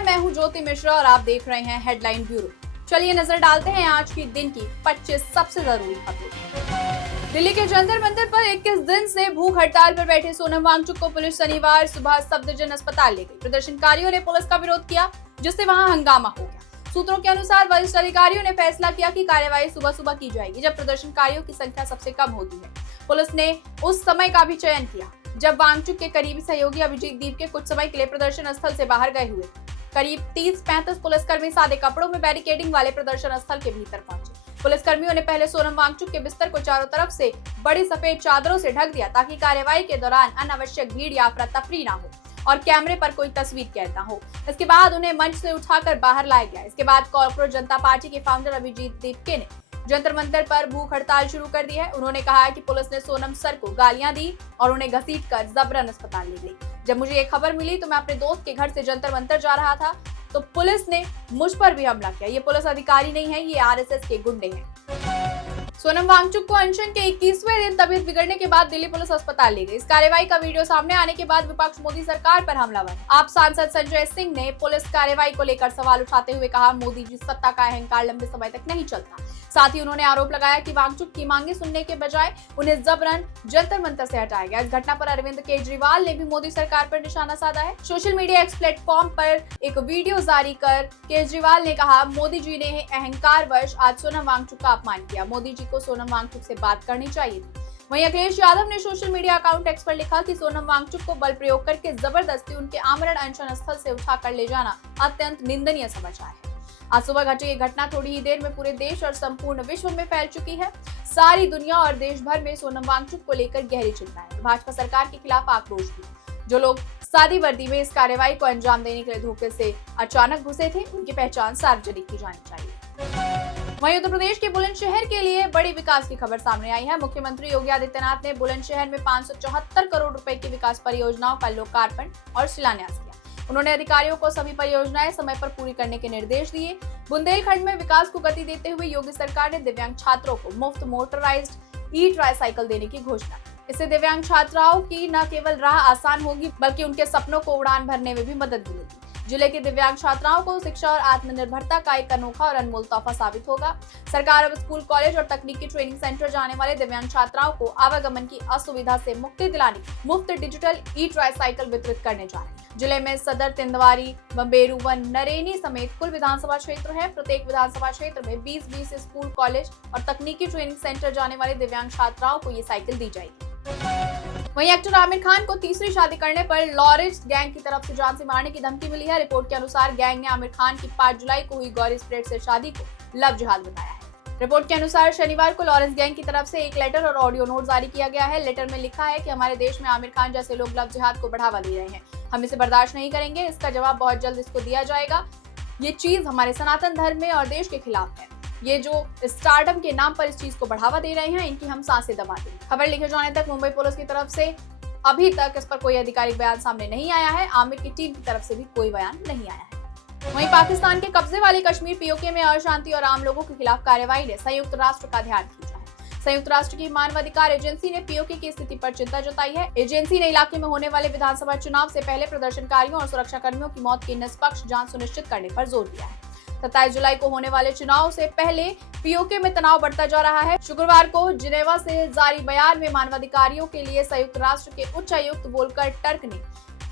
नमस्कार, मैं हूं ज्योति मिश्रा और आप देख रहे हैं हेडलाइन ब्यूरो। चलिए नजर डालते हैं आज की दिन की 25 सबसे जरूरी खबरों। दिल्ली के जंतर मंतर पर 21 दिन से भूख हड़ताल पर बैठे सोनम वांगचुक को पुलिस शनिवार सुबह सफदरजंग अस्पताल ले गई। प्रदर्शनकारियों ने पुलिस का विरोध किया, जिससे वहां हंगामा हो गया। सूत्रों के अनुसार वरिष्ठ अधिकारियों ने फैसला किया कि कार्यवाही सुबह सुबह की जाएगी, जब प्रदर्शनकारियों की संख्या सबसे कम होती है। पुलिस ने उस समय का भी चयन किया जब वांगचुक के करीबी सहयोगी अभिजीत दीप के कुछ समय के लिए प्रदर्शन स्थल से बाहर गए हुए। करीब 30-35 पुलिसकर्मी सादे कपड़ों में बैरिकेडिंग वाले प्रदर्शन स्थल के भीतर पहुंचे। पुलिसकर्मियों ने पहले सोनम वांगचुक के बिस्तर को चारों तरफ से बड़ी सफेद चादरों से ढक दिया, ताकि कार्यवाही के दौरान अनावश्यक भीड़ या अफरा तफरी ना हो और कैमरे पर कोई तस्वीर कैद ना हो। इसके बाद उन्हें मंच से उठाकर बाहर लाया गया। इसके बाद कॉर्पोरेट जनता पार्टी के फाउंडर अभिजीत दीपके ने जंतर मंतर पर भूख हड़ताल शुरू कर दी है। उन्होंने कहा है कि पुलिस ने सोनम सर को गालियां दी और उन्हें घसीटकर जबरन अस्पताल ले गई। जब मुझे ये खबर मिली तो मैं अपने दोस्त के घर से जंतर मंतर जा रहा था, तो पुलिस ने मुझ पर भी हमला किया। ये पुलिस अधिकारी नहीं है, ये आरएसएस के गुंडे हैं। सोनम वांगचुक को अनशन के 21वें दिन तबीयत बिगड़ने के बाद दिल्ली पुलिस अस्पताल ले गई। इस कार्रवाई का वीडियो सामने आने के बाद विपक्ष मोदी सरकार पर हमलावर। आप सांसद संजय सिंह ने पुलिस कार्रवाई को लेकर सवाल उठाते हुए कहा, मोदी जी सत्ता का अहंकार लंबे समय तक नहीं चलता। साथ ही उन्होंने आरोप लगाया कि वांगचुक की मांगे सुनने के बजाय उन्हें जबरन जंतर मंतर से हटाया गया। इस घटना पर अरविंद केजरीवाल ने भी मोदी सरकार पर निशाना साधा है। सोशल मीडिया एक्स प्लेटफॉर्म पर एक वीडियो जारी कर केजरीवाल ने कहा, मोदी जी ने अहंकारवश आज सोनम वांगचुक का अपमान किया। मोदी जी को सोनम वांगचुक से बात करनी चाहिए थी। वहीं अखिलेश यादव ने सोशल मीडिया अकाउंट एक्स पर लिखा कि सोनम वांगचुक को बल प्रयोग करके जबरदस्ती उनके आमरण अनशन स्थल से उठाकर ले जाना अत्यंत निंदनीय समाचार है। आज सुबह घटी ये घटना थोड़ी ही देर में पूरे देश और संपूर्ण विश्व में फैल चुकी है। सारी दुनिया और देश भर में सोनम वांगचुक को लेकर गहरी चिंता है। भाजपा सरकार के खिलाफ आक्रोश भी। जो लोग सादी वर्दी में इस कार्रवाई को अंजाम देने के लिए धोखे से अचानक घुसे थे, उनकी पहचान सार्वजनिक की जानी चाहिए। वहीं उत्तर प्रदेश के बुलंदशहर के लिए बड़ी विकास की खबर सामने आई है। मुख्यमंत्री योगी आदित्यनाथ ने बुलंदशहर में 574 करोड़ रुपए की विकास परियोजनाओं का लोकार्पण और शिलान्यास किया। उन्होंने अधिकारियों को सभी परियोजनाएं समय पर पूरी करने के निर्देश दिए। बुंदेलखंड में विकास को गति देते हुए योगी सरकार ने दिव्यांग छात्रों को मुफ्त मोटराइज्ड ई-ट्राइसाइकिल देने की घोषणा की। इससे दिव्यांग छात्राओं की न केवल राह आसान होगी, बल्कि उनके सपनों को उड़ान भरने में भी मदद मिलेगी। जिले के दिव्यांग छात्राओं को शिक्षा और आत्मनिर्भरता का एक अनोखा और अनमोल तोहफा साबित होगा। सरकार अब स्कूल, कॉलेज और तकनीकी ट्रेनिंग सेंटर जाने वाले दिव्यांग छात्राओं को आवागमन की असुविधा से मुक्ति दिलाने मुफ्त डिजिटल ई-ट्राइसाइकिल वितरित करने जा रहे हैं। जिले में सदर, तिंदवारी, बम्बेरू व नरेनी समेत कुल विधानसभा क्षेत्र है। प्रत्येक विधानसभा क्षेत्र में 20-20 स्कूल, कॉलेज और तकनीकी ट्रेनिंग सेंटर जाने वाले दिव्यांग छात्राओं को ये साइकिल दी जाएगी। वहीं एक्टर आमिर खान को तीसरी शादी करने पर लॉरेंस गैंग की तरफ से जान से मारने की धमकी मिली है। रिपोर्ट के अनुसार गैंग ने आमिर खान की 5 जुलाई को हुई गौरी स्प्रेड से शादी को लव जिहाद बताया है। रिपोर्ट के अनुसार शनिवार को लॉरेंस गैंग की तरफ से एक लेटर और ऑडियो नोट जारी किया गया है। लेटर में लिखा है कि हमारे देश में आमिर खान जैसे लोग लव जिहाद को बढ़ावा दे रहे हैं। हम इसे बर्दाश्त नहीं करेंगे। इसका जवाब बहुत जल्द इसको दिया जाएगा। ये चीज हमारे सनातन धर्म में और देश के खिलाफ है। ये जो स्टारडम के नाम पर इस चीज को बढ़ावा दे रहे हैं, इनकी हम सांसें दबा देंगे। खबर लिखे जाने तक मुंबई पुलिस की तरफ से अभी तक इस पर कोई आधिकारिक बयान सामने नहीं आया है। आमिर की टीम की तरफ से भी कोई बयान नहीं आया है। वहीं पाकिस्तान के कब्जे वाले कश्मीर पीओके में अशांति और आम लोगों के खिलाफ कार्रवाई ने संयुक्त राष्ट्र का ध्यान खींचा है। संयुक्त राष्ट्र की मानवाधिकार एजेंसी ने पीओके की स्थिति पर चिंता जताई है। एजेंसी ने इलाके में होने वाले विधानसभा चुनाव से पहले प्रदर्शनकारियों और सुरक्षा कर्मियों की मौत की निष्पक्ष जांच सुनिश्चित करने पर जोर दिया है। 27 जुलाई को होने वाले चुनाव से पहले पीओके में तनाव बढ़ता जा रहा है। शुक्रवार को जिनेवा से जारी बयान में मानवाधिकारियों के लिए संयुक्त राष्ट्र के उच्चायुक्त वोल्कर टर्क ने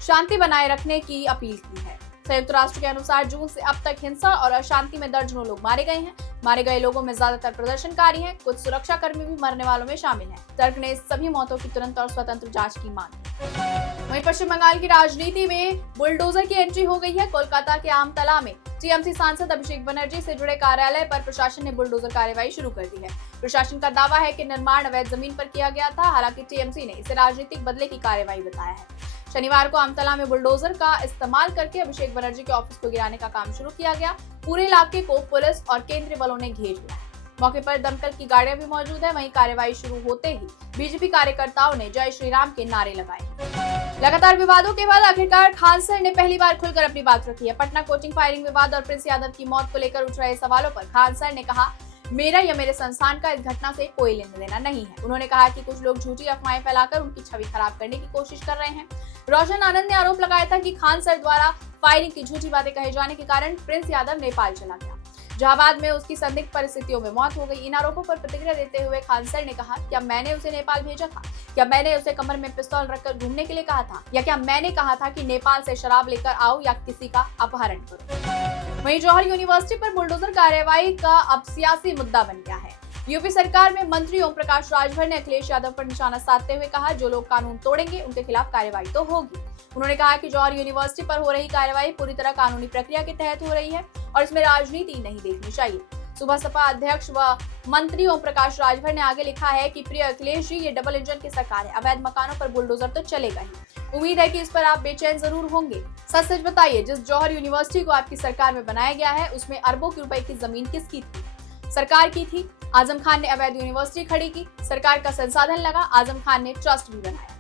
शांति बनाए रखने की अपील की है। संयुक्त राष्ट्र के अनुसार जून से अब तक हिंसा और अशांति में दर्जनों लोग मारे गए हैं। मारे गए लोगों में ज्यादातर प्रदर्शनकारी हैं। कुछ सुरक्षा कर्मी भी मरने वालों में शामिल हैं। टर्क ने सभी मौतों की तुरंत और स्वतंत्र जांच की मांग की। वहीं पश्चिम बंगाल की राजनीति में बुलडोजर की एंट्री हो गई है। कोलकाता के आमतला में टीएमसी सांसद अभिषेक बनर्जी से जुड़े कार्यालय पर प्रशासन ने बुलडोजर कार्रवाई शुरू कर दी है। प्रशासन का दावा है कि निर्माण अवैध जमीन पर किया गया था। हालांकि टीएमसी ने इसे राजनीतिक बदले की कार्रवाई बताया है। शनिवार को आमतला में बुलडोजर का इस्तेमाल करके अभिषेक बनर्जी के ऑफिस को गिराने का काम शुरू किया गया। पूरे इलाके को पुलिस और केंद्रीय बलों ने घेर लिया है। मौके पर दमकल की गाड़ियां भी मौजूद है। वहीं कार्रवाई शुरू होते ही बीजेपी कार्यकर्ताओं ने जय श्री राम के नारे लगाए। लगातार विवादों के बाद आखिरकार खान सर ने पहली बार खुलकर अपनी बात रखी है। पटना कोचिंग फायरिंग विवाद और प्रिंस यादव की मौत को लेकर उठ रहे सवालों पर खान सर ने कहा, मेरा या मेरे संस्थान का इस घटना से कोई लेना देना नहीं है। उन्होंने कहा कि कुछ लोग झूठी अफवाहें फैलाकर उनकी छवि खराब करने की कोशिश कर रहे हैं। रोशन आनंद ने आरोप लगाया था कि खान सर द्वारा फायरिंग की झूठी बातें कहे जाने के कारण प्रिंस यादव नेपाल चला गया, जहां बाद में उसकी संदिग्ध परिस्थितियों में मौत हो गई। इन आरोपों पर प्रतिक्रिया देते हुए खान सर ने कहा, क्या मैंने उसे नेपाल भेजा था? क्या मैंने उसे कमर में पिस्तौल रखकर घूमने के लिए कहा था? या क्या मैंने कहा था कि नेपाल से शराब लेकर आओ या किसी का अपहरण करो? वहीं जौहर यूनिवर्सिटी पर बुलडोजर कार्यवाही का अब सियासी मुद्दा बन गया है। यूपी सरकार में मंत्री ओम प्रकाश राजभर ने अखिलेश यादव पर निशाना साधते हुए कहा, जो लोग कानून तोड़ेंगे उनके खिलाफ कार्रवाई तो होगी। उन्होंने कहा कि जौहर यूनिवर्सिटी पर हो रही कार्रवाई पूरी तरह कानूनी प्रक्रिया के तहत हो रही है और इसमें राजनीति नहीं देखनी चाहिए। सुबह सपा अध्यक्ष व मंत्री ओम प्रकाश राजभर ने आगे लिखा है कि प्रिय अखिलेश जी, ये डबल इंजन की सरकार है, अवैध मकानों पर बुलडोजर तो चलेगा ही। उम्मीद है कि इस पर आप बेचैन जरूर होंगे। सच सच बताइए, जिस जौहर यूनिवर्सिटी को आपकी सरकार में बनाया गया है उसमें अरबों की रुपए की जमीन किसकी थी? सरकार की थी। आजम खान ने अवैध यूनिवर्सिटी खड़ी की, सरकार का संसाधन लगा, आजम खान ने ट्रस्ट भी बनाया।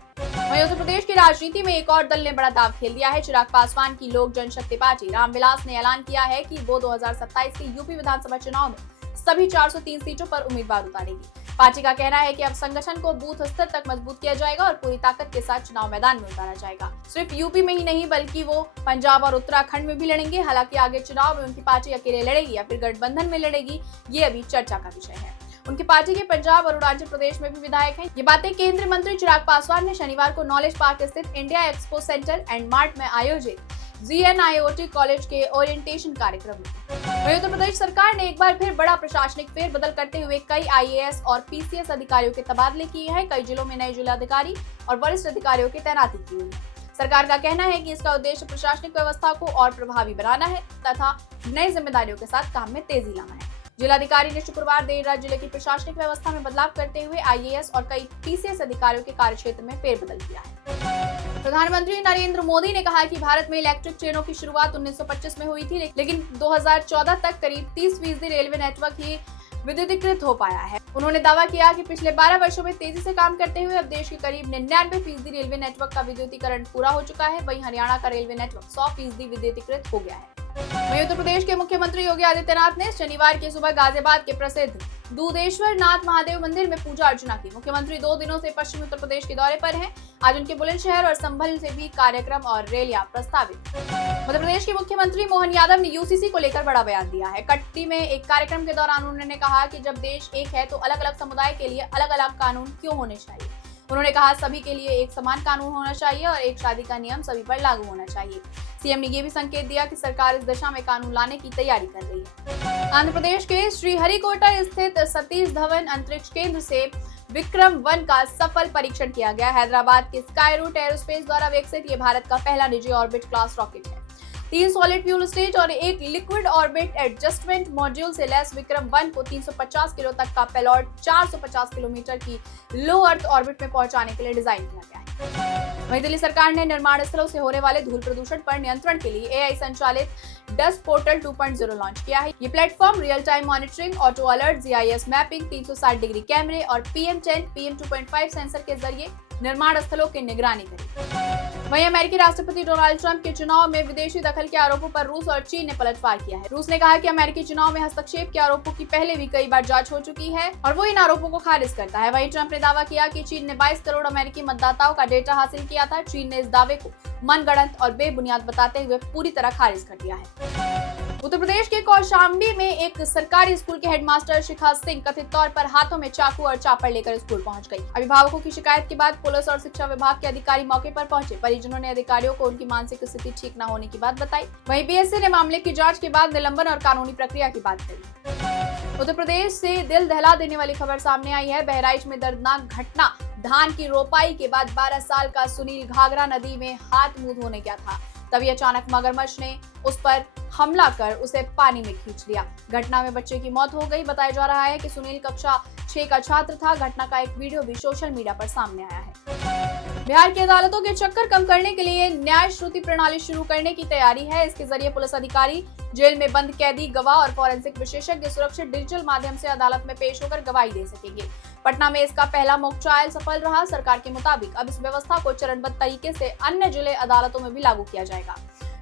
वहीं उत्तर प्रदेश की राजनीति में एक और दल ने बड़ा दांव खेल दिया है। चिराग पासवान की लोक जनशक्ति पार्टी रामविलास ने ऐलान किया है कि वो 2027 के यूपी विधानसभा चुनाव में सभी 403 सीटों पर उम्मीदवार उतारेगी। पार्टी का कहना है कि अब संगठन को बूथ स्तर तक मजबूत किया जाएगा और पूरी ताकत के साथ चुनाव मैदान में उतारा जाएगा। सिर्फ यूपी में ही नहीं बल्कि वो पंजाब और उत्तराखंड में भी लड़ेंगे। हालांकि आगे चुनाव में उनकी पार्टी अकेले लड़ेगी या फिर गठबंधन में लड़ेगी, ये अभी चर्चा का विषय है। उनकी पार्टी के पंजाब और अरुणाचल प्रदेश में भी विधायक हैं। ये बातें केंद्रीय मंत्री चिराग पासवान ने शनिवार को नॉलेज पार्क स्थित India expo centre and mart में आयोजित GNIOT कॉलेज के ओरिएंटेशन कार्यक्रम में। वहीं उत्तर प्रदेश सरकार ने एक बार फिर बड़ा प्रशासनिक फेरबदल करते हुए कई IAS और PCS अधिकारियों के तबादले किए हैं। कई जिलों में नए जिलाधिकारी और वरिष्ठ अधिकारियों की तैनाती की हुई है। सरकार का कहना है कि इसका उद्देश्य प्रशासनिक व्यवस्था को और प्रभावी बनाना है तथा नई जिम्मेदारियों के साथ काम में तेजी लाना है। जिलाधिकारी ने शुक्रवार देर रात जिले की प्रशासनिक व्यवस्था में बदलाव करते हुए IAS और कई PCS अधिकारियों के कार्यक्षेत्र में फेरबदल किया है। प्रधानमंत्री नरेंद्र मोदी ने कहा कि भारत में इलेक्ट्रिक ट्रेनों की शुरुआत 1925 में हुई थी, लेकिन 2014 तक करीब 30% रेलवे नेटवर्क ही विद्युतीकृत हो पाया है। उन्होंने दावा किया कि पिछले 12 वर्षों में तेजी से काम करते हुए अब देश के करीब 99% रेलवे नेटवर्क का विद्युतीकरण पूरा हो चुका है। वहीं हरियाणा का रेलवे नेटवर्क 100% विद्युतीकृत हो गया है। वहीं उत्तर प्रदेश के मुख्यमंत्री योगी आदित्यनाथ ने शनिवार की सुबह गाजियाबाद के प्रसिद्ध दूधेश्वर नाथ महादेव मंदिर में पूजा अर्चना की। मुख्यमंत्री 2 दिनों से पश्चिमी उत्तर प्रदेश के दौरे पर हैं। आज उनके बुलंदशहर और संभल से भी कार्यक्रम और रैलियां प्रस्तावित। मध्य प्रदेश के मुख्यमंत्री मोहन यादव ने UCC को लेकर बड़ा बयान दिया है। कटनी में एक कार्यक्रम के दौरान उन्होंने कहा कि जब देश एक है तो अलग अलग समुदाय के लिए अलग अलग कानून क्यों होने चाहिए। उन्होंने कहा, सभी के लिए एक समान कानून होना चाहिए और एक शादी का नियम सभी पर लागू होना चाहिए। सीएम ने ये भी संकेत दिया कि सरकार इस दिशा में कानून लाने की तैयारी कर रही है। आंध्र प्रदेश के श्रीहरिकोटा स्थित सतीश धवन अंतरिक्ष केंद्र से विक्रम-1 का सफल परीक्षण किया गया। हैदराबाद के स्काईरूट एरोस्पेस द्वारा विकसित ये भारत का पहला निजी ऑर्बिट क्लास रॉकेट है। 3 सॉलिड फ्यूल स्टेज और एक लिक्विड ऑर्बिट एडजस्टमेंट मॉड्यूल से लैस विक्रम-1 को 350 किलो तक का पेलॉड 450 किलोमीटर की लो अर्थ ऑर्बिट में पहुंचाने के लिए डिजाइन किया गया है। वहीं दिल्ली सरकार ने निर्माण स्थलों से होने वाले धूल प्रदूषण पर नियंत्रण के लिए AI संचालित डस्ट पोर्टल 2.0 लॉन्च किया है। ये platform real time monitoring, auto alert, GIS mapping, 360 degree कैमरे और PM10, PM2.5 सेंसर के जरिए निर्माण स्थलों की निगरानी करेगी। वहीं अमेरिकी राष्ट्रपति डोनाल्ड ट्रंप के चुनाव में विदेशी दखल के आरोपों पर रूस और चीन ने पलटवार किया है। रूस ने कहा कि अमेरिकी चुनाव में हस्तक्षेप के आरोपों की पहले भी कई बार जांच हो चुकी है और वो इन आरोपों को खारिज करता है। वहीं ट्रंप ने दावा किया कि चीन ने 22 करोड़ अमेरिकी मतदाताओं का डेटा हासिल किया था। चीन ने इस दावे को मनगढ़ंत और बेबुनियाद बताते हुए पूरी तरह खारिज कर दिया है। उत्तर प्रदेश के कौशाम्बी में एक सरकारी स्कूल के हेडमास्टर शिखा सिंह कथित तौर पर हाथों में चाकू और चापड़ लेकर स्कूल पहुंच गई। अभिभावकों की शिकायत के बाद पुलिस और शिक्षा विभाग के अधिकारी मौके पर पहुंचे। परिजनों ने अधिकारियों को उनकी मानसिक स्थिति ठीक न होने की बात बताई। वहीं BSC ने मामले की जांच के बाद निलंबन और कानूनी प्रक्रिया की बात कही। उत्तर प्रदेश से दिल दहला देने वाली खबर सामने आई है। बहराइच में दर्दनाक घटना। धान की रोपाई के बाद 12 साल का सुनील घाघरा नदी में हाथ मुंह धोने गया था, तभी अचानक मगरमच्छ ने उस पर हमला कर उसे पानी में खींच लिया। घटना में बच्चे की मौत हो गई। बताया जा रहा है कि सुनील कक्षा 6 का छात्र था। घटना का एक वीडियो भी सोशल मीडिया पर सामने आया है। बिहार की अदालतों के चक्कर कम करने के लिए न्याय श्रुति प्रणाली शुरू करने की तैयारी है। इसके जरिए पुलिस अधिकारी, जेल में बंद कैदी, गवाह और फॉरेंसिक विशेषज्ञ सुरक्षित डिजिटल माध्यम से अदालत में पेश होकर गवाही दे सकेंगे। पटना में इसका पहला मॉक ट्रायल सफल रहा। सरकार के मुताबिक अब इस व्यवस्था को चरणबद्ध तरीके से अन्य जिले अदालतों में भी लागू किया जाएगा,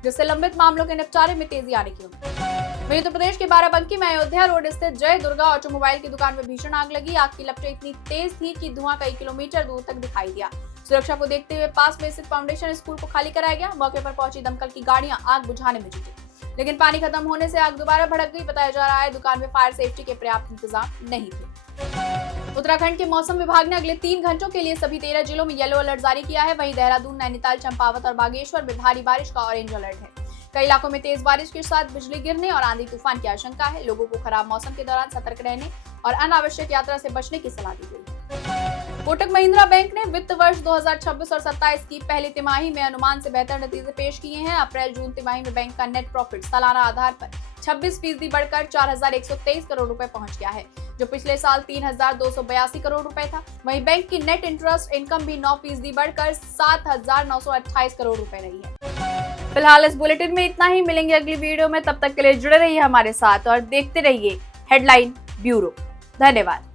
जिससे लंबित मामलों के निपटारे में तेजी आने की उम्मीद है। वहीं उत्तर प्रदेश के बाराबंकी में अयोध्या रोड स्थित जय दुर्गा ऑटोमोबाइल की दुकान में भीषण आग लगी। आग की लपटें इतनी तेज थी कि धुआं कई किलोमीटर दूर तक दिखाई दिया। सुरक्षा को देखते हुए पास में स्थित फाउंडेशन स्कूल को खाली कराया गया। मौके पर पहुंची दमकल की गाड़ियां आग बुझाने में जुटी, लेकिन पानी खत्म होने से आग दोबारा भड़क गई। बताया जा रहा है दुकान में फायर सेफ्टी के पर्याप्त इंतजाम नहीं थे। उत्तराखंड के मौसम विभाग ने अगले 3 घंटों के लिए सभी 13 जिलों में येलो अलर्ट जारी किया है। वहीं देहरादून, नैनीताल, चंपावत और बागेश्वर में भारी बारिश का ऑरेंज अलर्ट है। कई इलाकों में तेज बारिश के साथ बिजली गिरने और आंधी तूफान की आशंका है। लोगों को खराब मौसम के दौरान सतर्क रहने और अनावश्यक यात्रा से बचने की सलाह दी गई। कोटक महिंद्रा बैंक ने वित्त वर्ष 2026 और 27 की पहली तिमाही में अनुमान से बेहतर नतीजे पेश किए हैं। अप्रैल-जून तिमाही में बैंक का नेट प्रॉफिट सालाना आधार पर 26% बढ़कर 4,123 करोड़ रुपए पहुंच गया है, जो पिछले साल 3,282 करोड़ रुपए था। वहीं बैंक की नेट इंटरेस्ट इनकम भी 9% बढ़कर 7,928 करोड़ रुपए रही है। फिलहाल इस बुलेटिन में इतना ही। मिलेंगे अगली वीडियो में, तब तक के लिए जुड़े रहिए हमारे साथ और देखते रहिए हेडलाइन ब्यूरो। धन्यवाद।